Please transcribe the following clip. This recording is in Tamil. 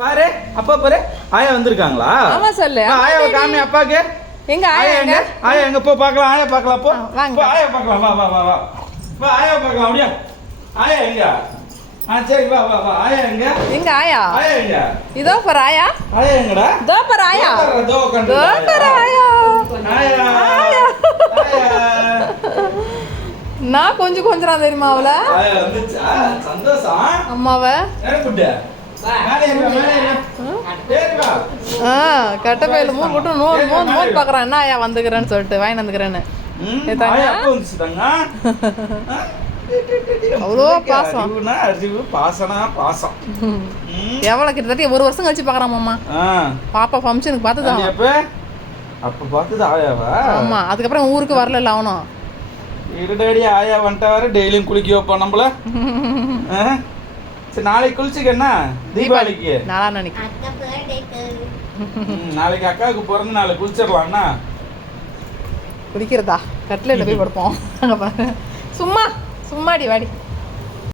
பாரு அப்பா பாரு ஆயா வந்திருக்காங்களா? ஆமா சொல்லு. ஆயாவை காமி அப்பாக்கு. எங்க ஆயா எங்க? ஆயா எங்க போ பார்க்கலாம். ஆயா பார்க்கலாம் போ. வாங்க ஆயா பார்க்கலாம். வா வா வா வா. வா ஆயா பார்க்கலாம் அப்படியே. ஆயா எங்க? சரி வா வா வா. ஆயா எங்க? எங்க ஆயா? ஆயா எங்க? இதோ பாரு ஆயா. ஆயா எங்கடா? இதோ பாரு ஆயா. இதோ கண்டு. இதோ பாரு ஆயா. ஆயா. ஆயா. நான் கொஞ்சம் தெரியுமா அவள? ஆயா வந்துச்சா? சந்தோஷம். அம்மாவை ஏறக்குட்ட. கட்டப்பையில மூணு போட்டு நோட் பாக்குறான். என்ன ஆயா வந்துக்கிறேன்னு சொல்லிட்டு வாங்கி வந்துக்கிறேன்னு. அவ்வளோ பாசம். பாசம் எவ்வளவு கிட்டத்தட்ட 1 வருஷம் கழிச்சு பாக்குறான் மாமா. பாப்பா ஃபங்க்ஷனுக்கு பார்த்துதான் அப்ப பார்த்தது ஆயாவா? ஆமா. அதுக்கப்புறம் ஊருக்கு வரல அவனும். இருடடி ஆயா வந்துட்டா வர டெய்லியும் குளிக்க வைப்போம் நம்மள. சரி நாளைக்கு குளிச்சுக்க என்ன தீபாவளிக்கு? நாளான்னைக்கு. நாளைக்கு அக்காவுக்கு பிறந்த நாள் குளிச்சிடலாம்னா குளிக்கிறதா? கட்டில போய் படுப்போம். சும்மாடி வாடி.